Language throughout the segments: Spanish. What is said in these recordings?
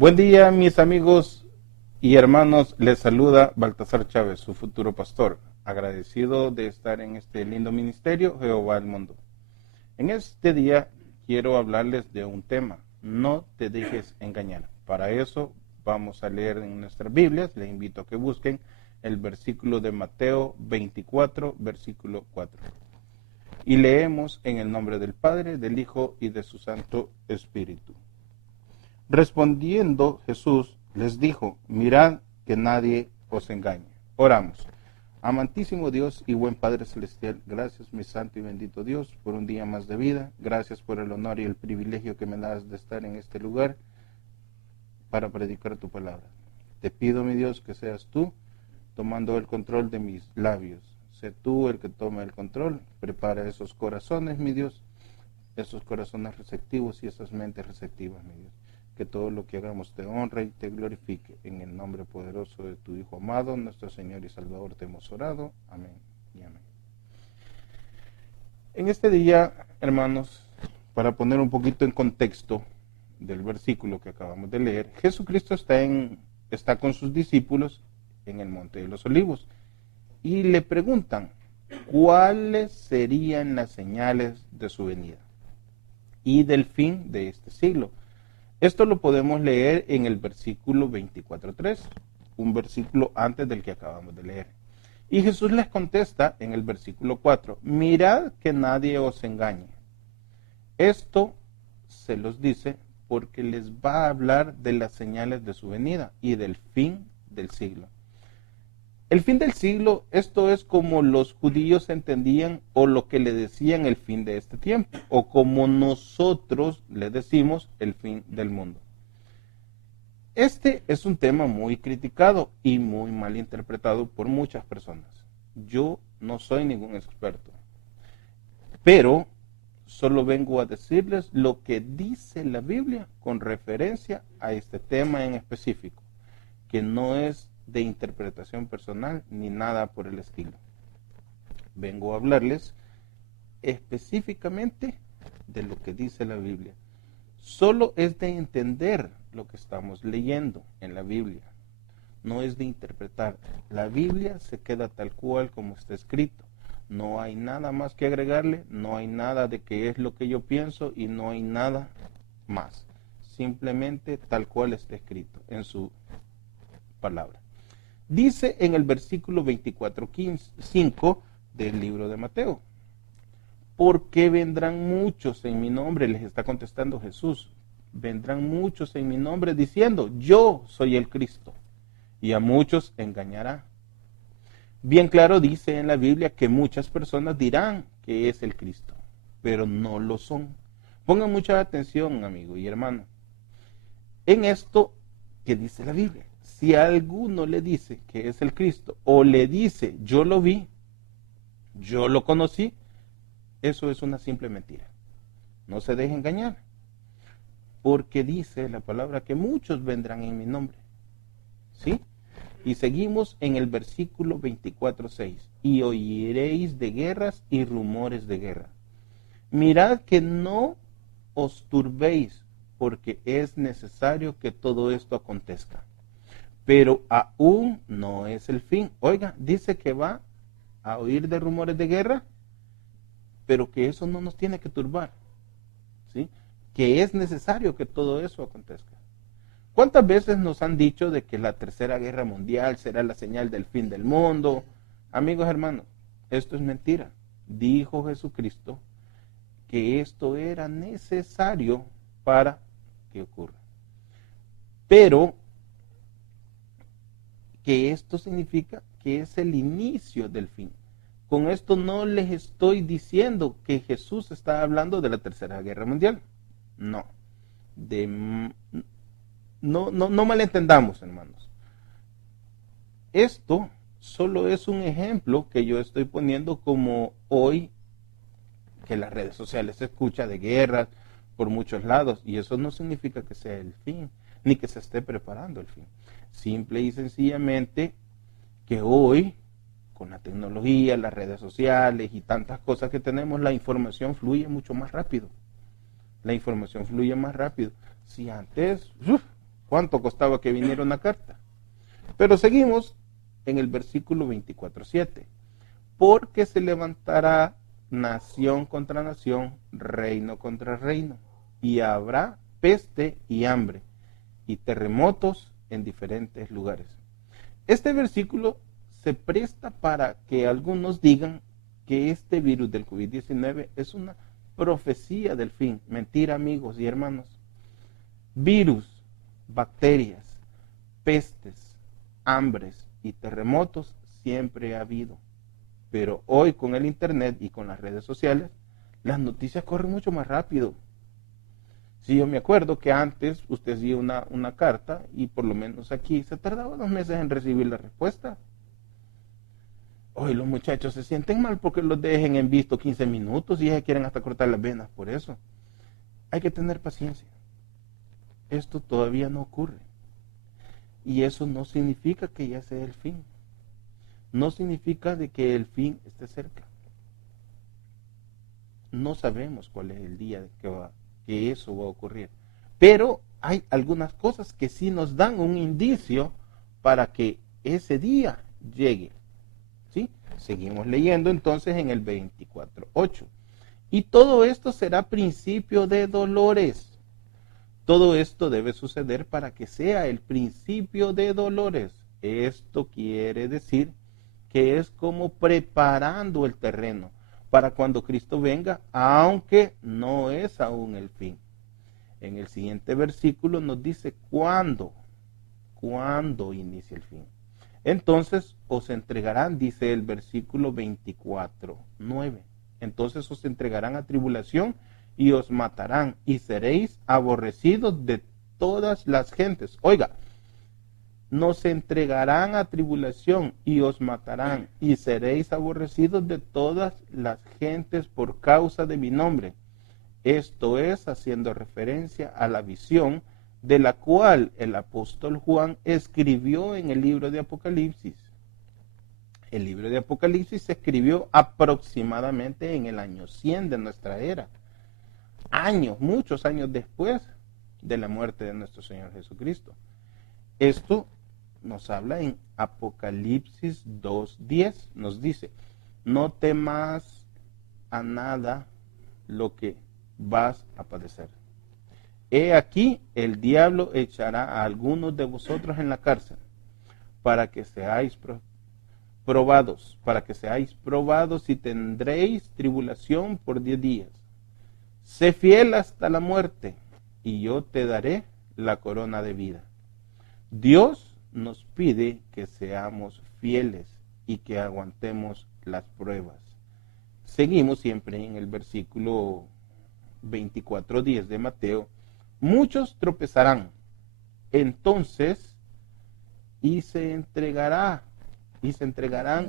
Buen día, mis amigos y hermanos. Les saluda Baltasar Chávez, su futuro pastor, agradecido de estar en este lindo ministerio, Jehová el Mundo. En este día quiero hablarles de un tema: no te dejes engañar. Para eso vamos a leer en nuestras Biblias. Les invito a que busquen el versículo de Mateo 24, versículo 4. Y leemos en el nombre del Padre, del Hijo y de su Santo Espíritu. Respondiendo Jesús les dijo: mirad que nadie os engañe. Oramos. Amantísimo Dios y buen Padre Celestial, gracias, mi santo y bendito Dios, por un día más de vida. Gracias por el honor y el privilegio que me das de estar en este lugar para predicar tu palabra. Te pido, mi Dios, que seas tú tomando el control de mis labios. Sé tú el que tome el control. Prepara esos corazones, mi Dios, esos corazones receptivos y esas mentes receptivas, mi Dios. Que todo lo que hagamos te honre y te glorifique. En el nombre poderoso de tu Hijo amado, nuestro Señor y Salvador, te hemos orado. Amén y amén. En este día, hermanos, para poner un poquito en contexto del versículo que acabamos de leer, Jesucristo está con sus discípulos en el Monte de los Olivos y le preguntan cuáles serían las señales de su venida y del fin de este siglo. Esto lo podemos leer en el versículo 24:3, un versículo antes del que acabamos de leer. Y Jesús les contesta en el versículo 4: mirad que nadie os engañe. Esto se los dice porque les va a hablar de las señales de su venida y del fin del siglo. El fin del siglo, esto es como los judíos entendían o lo que le decían el fin de este tiempo, o como nosotros le decimos el fin del mundo. Este es un tema muy criticado y muy mal interpretado por muchas personas. Yo no soy ningún experto, pero solo vengo a decirles lo que dice la Biblia con referencia a este tema en específico, que no es de interpretación personal ni nada por el estilo. Vengo a hablarles específicamente de lo que dice la Biblia. Solo es de entender lo que estamos leyendo en la Biblia, no es de interpretar. La Biblia se queda tal cual como está escrito. No hay nada más que agregarle, no hay nada de que es lo que yo pienso y no hay nada más. Simplemente tal cual está escrito en su palabra. Dice en el versículo 24:5 del libro de Mateo: porque vendrán muchos en mi nombre, les está contestando Jesús. Vendrán muchos en mi nombre diciendo: yo soy el Cristo, y a muchos engañará. Bien claro dice en la Biblia que muchas personas dirán que es el Cristo, pero no lo son. Pongan mucha atención, amigo y hermano, en esto que dice la Biblia. Si a alguno le dice que es el Cristo o le dice yo lo vi, yo lo conocí, eso es una simple mentira. No se deje engañar, porque dice la palabra que muchos vendrán en mi nombre. ¿Sí? Y seguimos en el versículo 24:6. Y oiréis de guerras y rumores de guerra. Mirad que no os turbéis, porque es necesario que todo esto acontezca. Pero aún no es el fin. Oiga, dice que va a oír de rumores de guerra, pero que eso no nos tiene que turbar, ¿sí? Que es necesario que todo eso acontezca. ¿Cuántas veces nos han dicho de que la tercera guerra mundial será la señal del fin del mundo? Amigos hermanos, esto es mentira. Dijo Jesucristo que esto era necesario para que ocurra. Pero que esto significa que es el inicio del fin. Con esto no les estoy diciendo que Jesús está hablando de la tercera guerra mundial. No. No malentendamos, hermanos. Esto solo es un ejemplo que yo estoy poniendo, como hoy que las redes sociales se escucha de guerras por muchos lados, y eso no significa que sea el fin, ni que se esté preparando el fin. Simple y sencillamente que hoy, con la tecnología, las redes sociales y tantas cosas que tenemos, la información fluye mucho más rápido. La información fluye más rápido. Si antes, ¿Cuánto costaba que viniera una carta? Pero seguimos en el versículo 24:7. Porque se levantará nación contra nación, reino contra reino, y habrá peste y hambre y terremotos en diferentes lugares. Este versículo se presta para que algunos digan que este virus del COVID-19 es una profecía del fin. Mentira, amigos y hermanos. Virus, bacterias, pestes, hambres y terremotos siempre ha habido. Pero hoy con el internet y con las redes sociales, las noticias corren mucho más rápido. Si yo me acuerdo que antes usted hacía una carta y por lo menos aquí se tardaba 2 meses en recibir la respuesta. Hoy los muchachos se sienten mal porque los dejen en visto 15 minutos y ya quieren hasta cortar las venas por eso. Hay que tener paciencia. Esto todavía no ocurre. Y eso no significa que ya sea el fin. No significa de que el fin esté cerca. No sabemos cuál es el día que eso va a ocurrir. Pero hay algunas cosas que sí nos dan un indicio para que ese día llegue. ¿Sí? Seguimos leyendo entonces en el 24:8. Y todo esto será principio de dolores. Todo esto debe suceder para que sea el principio de dolores. Esto quiere decir que es como preparando el terreno para cuando Cristo venga, aunque no es aún el fin. En el siguiente versículo nos dice cuándo inicia el fin. Entonces os entregarán, dice el versículo 24:9. Entonces os entregarán a tribulación y os matarán y seréis aborrecidos de todas las gentes. Oiga, nos entregarán a tribulación y os matarán y seréis aborrecidos de todas las gentes por causa de mi nombre. Esto es haciendo referencia a la visión de la cual el apóstol Juan escribió en el libro de Apocalipsis. El libro de Apocalipsis se escribió aproximadamente en el año 100 de nuestra era. Muchos años después de la muerte de nuestro Señor Jesucristo. Esto nos habla en Apocalipsis 2:10. Nos dice, no temas a nada lo que vas a padecer. He aquí, el diablo echará a algunos de vosotros en la cárcel para que seáis probados y tendréis tribulación por 10 días. Sé fiel hasta la muerte y yo te daré la corona de vida. Dios nos pide que seamos fieles y que aguantemos las pruebas. Seguimos siempre en el versículo 24:10 de Mateo. Muchos tropezarán, entonces, y se entregarán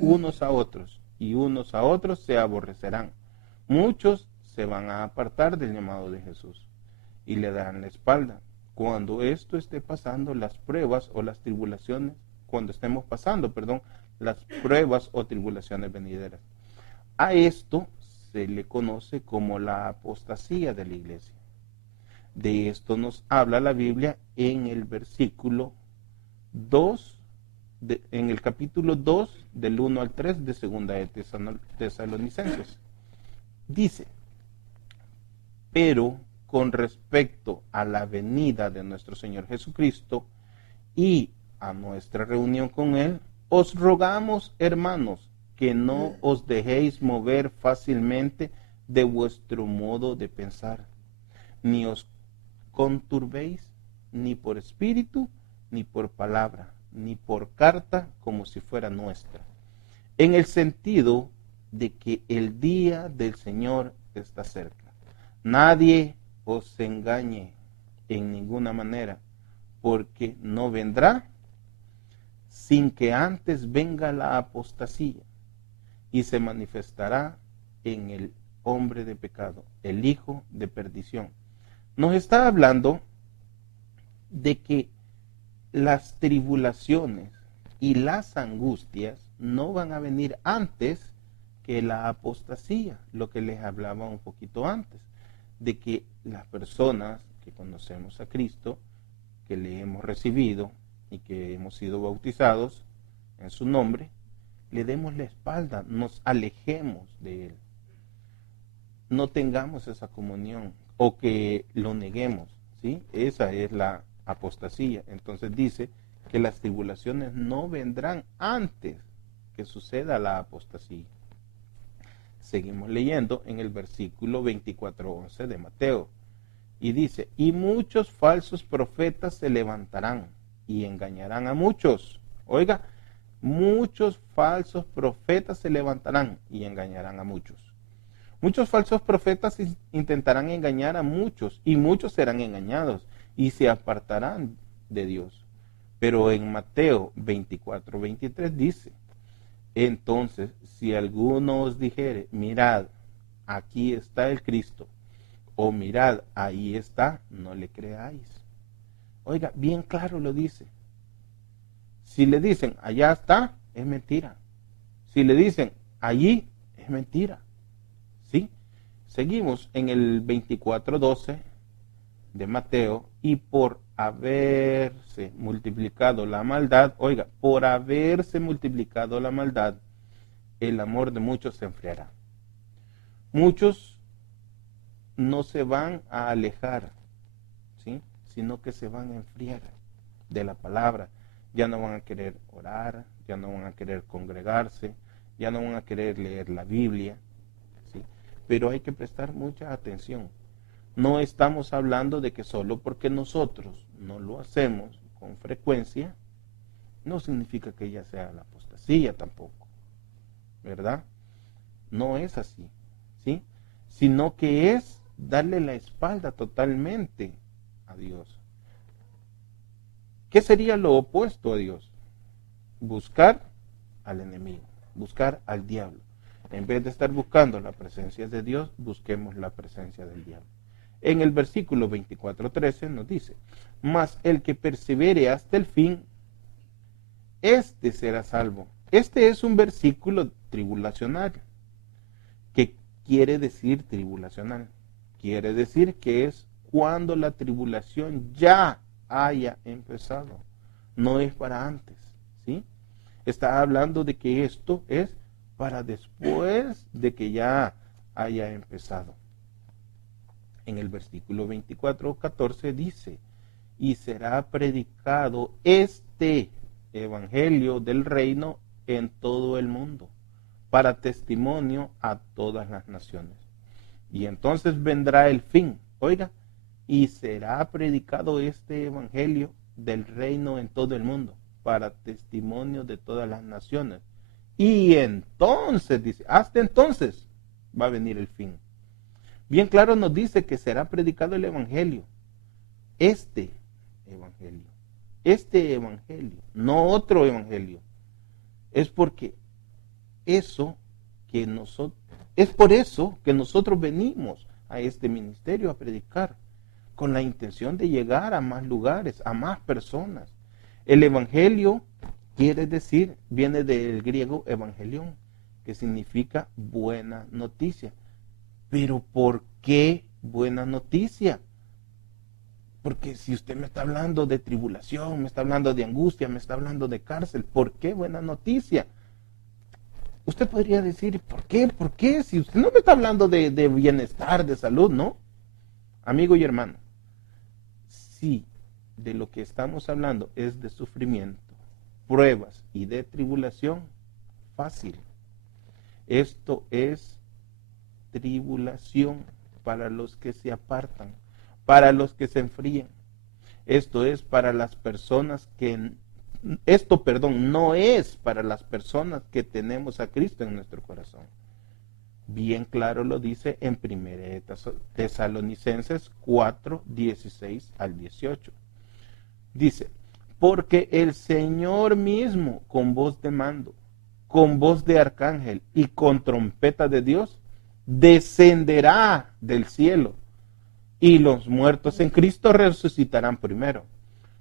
unos a otros, y unos a otros se aborrecerán. Muchos se van a apartar del llamado de Jesús y le darán la espalda. Cuando esto esté pasando, las pruebas o las tribulaciones, cuando estemos pasando, las pruebas o tribulaciones venideras. A esto se le conoce como la apostasía de la iglesia. De esto nos habla la Biblia en el versículo 2, en el capítulo 2, del 1 al 3 de segunda de Tesalonicenses. Dice, pero con respecto a la venida de nuestro Señor Jesucristo y a nuestra reunión con Él, os rogamos, hermanos, que no os dejéis mover fácilmente de vuestro modo de pensar, ni os conturbéis ni por espíritu, ni por palabra, ni por carta como si fuera nuestra, en el sentido de que el día del Señor está cerca. Nadie os engañe en ninguna manera, porque no vendrá sin que antes venga la apostasía y se manifestará en el hombre de pecado, el hijo de perdición. Nos está hablando de que las tribulaciones y las angustias no van a venir antes que la apostasía, lo que les hablaba un poquito antes, de que las personas que conocemos a Cristo que le hemos recibido y que hemos sido bautizados en su nombre, le demos la espalda, nos alejemos de él, no tengamos esa comunión o que lo neguemos, ¿sí? Esa es la apostasía. Entonces dice que las tribulaciones no vendrán antes que suceda la apostasía. Seguimos leyendo en el versículo 24:11 de Mateo. Y dice, y muchos falsos profetas se levantarán y engañarán a muchos. Oiga, muchos falsos profetas se levantarán y engañarán a muchos. Muchos falsos profetas intentarán engañar a muchos y muchos serán engañados y se apartarán de Dios. Pero en Mateo 24:23 dice, entonces, si alguno os dijere, mirad, aquí está el Cristo, o mirad, ahí está, no le creáis. Oiga, bien claro lo dice. Si le dicen, allá está, es mentira. Si le dicen, allí, es mentira. ¿Sí? Seguimos en el 24:12 de Mateo, y por haberse multiplicado la maldad, oiga, por haberse multiplicado la maldad, el amor de muchos se enfriará. Muchos no se van a alejar, ¿sí? Sino que se van a enfriar de la palabra. Ya no van a querer orar, ya no van a querer congregarse, ya no van a querer leer la Biblia, ¿sí? Pero hay que prestar mucha atención. No estamos hablando de que solo porque nosotros no lo hacemos con frecuencia, no significa que ya sea la apostasía tampoco, ¿verdad? No es así, ¿sí? Sino que es darle la espalda totalmente a Dios. ¿Qué sería lo opuesto a Dios? Buscar al enemigo, buscar al diablo. En vez de estar buscando la presencia de Dios, busquemos la presencia del diablo. En el versículo 24:13 nos dice, mas el que persevere hasta el fin, este será salvo. Este es un versículo tribulacional. ¿Qué quiere decir tribulacional? Quiere decir que es cuando la tribulación ya haya empezado. No es para antes, ¿sí? Está hablando de que esto es para después de que ya haya empezado. En el versículo 24:14 dice, y será predicado este evangelio del reino en todo el mundo, para testimonio a todas las naciones. Y entonces vendrá el fin, oiga, y será predicado este evangelio del reino en todo el mundo, para testimonio de todas las naciones. Y entonces, dice, hasta entonces va a venir el fin. Bien claro nos dice que será predicado el evangelio. Este evangelio, no otro evangelio. Es porque eso que nosotros, es por eso que nosotros venimos a este ministerio a predicar, con la intención de llegar a más lugares, a más personas. El evangelio quiere decir, viene del griego evangelión, que significa buena noticia. Pero ¿por qué buena noticia? Porque si usted me está hablando de tribulación, me está hablando de angustia, me está hablando de cárcel, ¿por qué buena noticia? Usted podría decir, ¿por qué? ¿Por qué? Si usted no me está hablando de bienestar, de salud, ¿no? Amigo y hermano, si de lo que estamos hablando es de sufrimiento, pruebas y de tribulación, fácil. Esto es tribulación para los que se apartan, para los que se enfrían. Esto es para las personas que, no es para las personas que tenemos a Cristo en nuestro corazón. Bien claro lo dice en 1 Tesalonicenses 4, 16 al 18. Dice, porque el Señor mismo con voz de mando, con voz de arcángel y con trompeta de Dios, descenderá del cielo, y los muertos en Cristo resucitarán primero.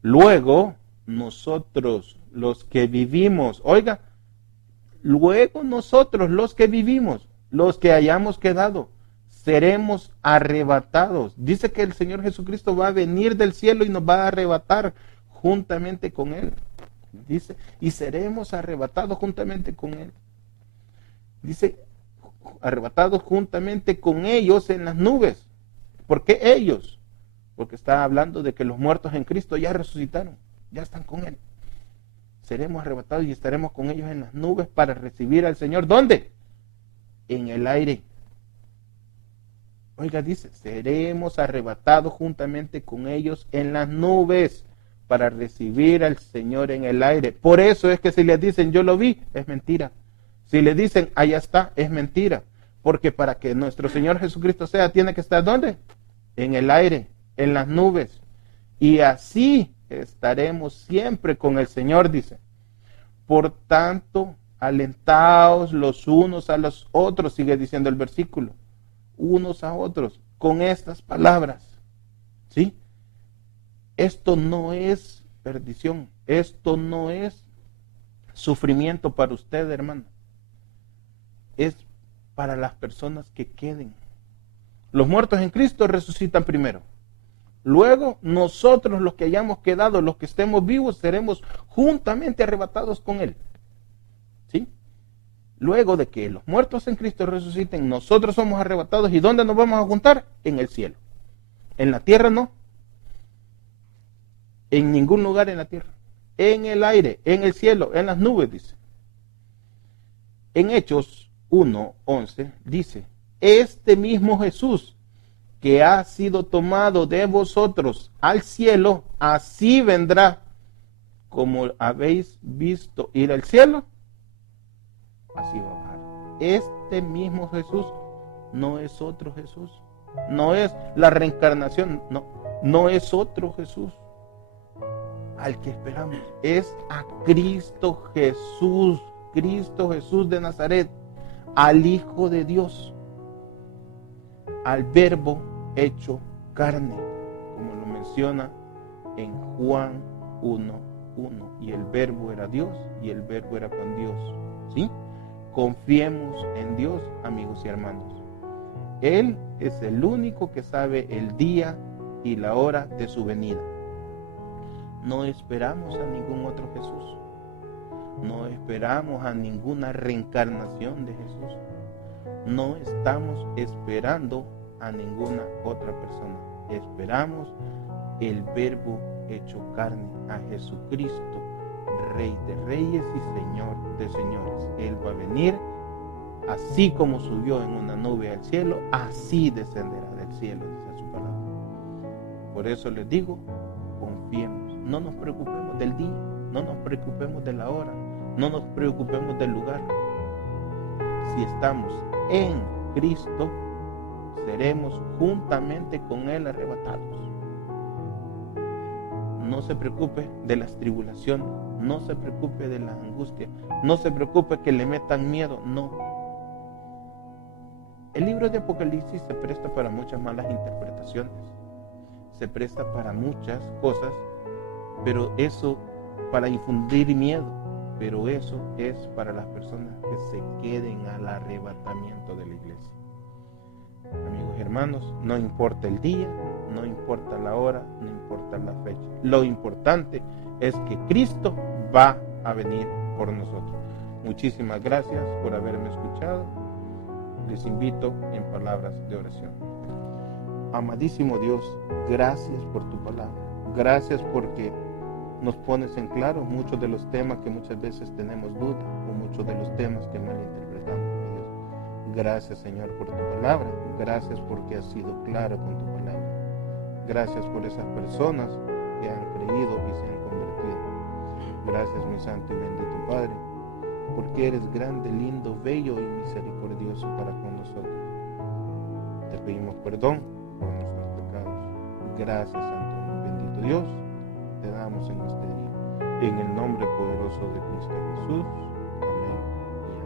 Luego, nosotros los que vivimos, oiga, luego nosotros los que vivimos, los que hayamos quedado, seremos arrebatados. Dice que el Señor Jesucristo va a venir del cielo y nos va a arrebatar juntamente con Él. Dice, y seremos arrebatados juntamente con Él. Dice, arrebatados juntamente con ellos en las nubes. ¿Por qué ellos? Porque está hablando de que los muertos en Cristo ya resucitaron, ya están con Él. Seremos arrebatados y estaremos con ellos en las nubes para recibir al Señor. ¿Dónde? En el aire. Oiga, dice, seremos arrebatados juntamente con ellos en las nubes para recibir al Señor en el aire. Por eso es que si les dicen yo lo vi, es mentira. Si le dicen allá está, es mentira. Porque para que nuestro Señor Jesucristo sea, tiene que estar ¿dónde? En el aire, en las nubes. Y así estaremos siempre con el Señor, dice. Por tanto, alentaos los unos a los otros, sigue diciendo el versículo. Unos a otros, con estas palabras. ¿Sí? Esto no es perdición. Esto no es sufrimiento para usted, hermano. Es para las personas que queden. Los muertos en Cristo resucitan primero. Luego, nosotros los que hayamos quedado, los que estemos vivos, seremos juntamente arrebatados con Él. ¿Sí? Luego de que los muertos en Cristo resuciten, nosotros somos arrebatados. ¿Y dónde nos vamos a juntar? En el cielo. En la tierra no. En ningún lugar en la tierra. En el aire, en el cielo, en las nubes, dice. En Hechos 1:11 dice, este mismo Jesús que ha sido tomado de vosotros al cielo, así vendrá, como habéis visto ir al cielo, así va a bajar. Este mismo Jesús no es otro Jesús, no es la reencarnación, no es otro Jesús al que esperamos, es a Cristo Jesús de Nazaret, al Hijo de Dios, al Verbo hecho carne, como lo menciona en Juan 1:1. Y el Verbo era Dios y el Verbo era con Dios. ¿Sí? Confiemos en Dios, amigos y hermanos. Él es el único que sabe el día y la hora de su venida. No esperamos a ningún otro Jesús. No esperamos a ninguna reencarnación de Jesús. No estamos esperando a ninguna otra persona. Esperamos el Verbo hecho carne, a Jesucristo, Rey de reyes y Señor de señores. Él va a venir, así como subió en una nube al cielo, así descenderá del cielo, dice su palabra. Por eso les digo, confiemos, no nos preocupemos del día, no nos preocupemos de la hora, no nos preocupemos del lugar. Si estamos en Cristo, seremos juntamente con Él arrebatados. No se preocupe de las tribulaciones, no se preocupe de la angustia, no se preocupe que le metan miedo, no. El libro de Apocalipsis se presta para muchas malas interpretaciones, se presta para muchas cosas, pero eso para infundir miedo, pero eso es para las personas que se queden al arrebatamiento de la iglesia. Amigos y hermanos, no importa el día, no importa la hora, no importa la fecha. Lo importante es que Cristo va a venir por nosotros. Muchísimas gracias por haberme escuchado. Les invito en palabras de oración. Amadísimo Dios, gracias por tu palabra. Gracias porque nos pones en claro muchos de los temas que muchas veces tenemos duda o muchos de los temas que malinterpretamos. Gracias, Señor, por tu palabra. Gracias porque has sido claro con tu palabra. Gracias por esas personas que han creído y se han convertido. Gracias, mi santo y bendito Padre, porque eres grande, lindo, bello y misericordioso para con nosotros. Te pedimos perdón por nuestros pecados. Gracias, santo y bendito Dios, te damos en este día. En el nombre poderoso de Cristo Jesús. Amén y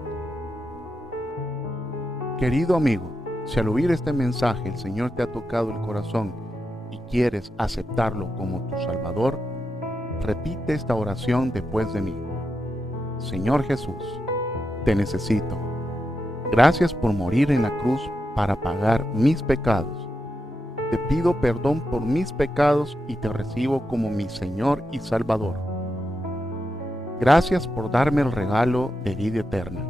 amén. Querido amigo, si al oír este mensaje el Señor te ha tocado el corazón y quieres aceptarlo como tu Salvador, repite esta oración después de mí. Señor Jesús, te necesito. Gracias por morir en la cruz para pagar mis pecados. Te pido perdón por mis pecados y te recibo como mi Señor y Salvador. Gracias por darme el regalo de vida eterna.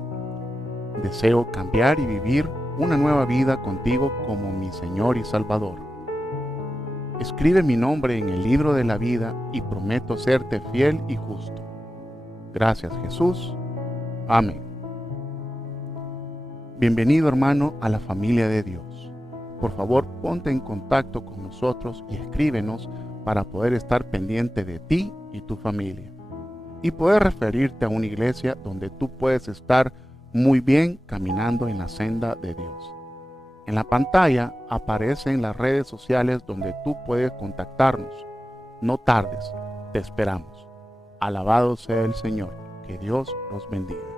Deseo cambiar y vivir una nueva vida contigo como mi Señor y Salvador. Escribe mi nombre en el libro de la vida y prometo serte fiel y justo. Gracias, Jesús. Amén. Bienvenido, hermano, a la familia de Dios. Por favor, ponte en contacto con nosotros y escríbenos para poder estar pendiente de ti y tu familia, y poder referirte a una iglesia donde tú puedes estar muy bien caminando en la senda de Dios. En la pantalla aparecen las redes sociales donde tú puedes contactarnos. No tardes, te esperamos. Alabado sea el Señor. Que Dios los bendiga.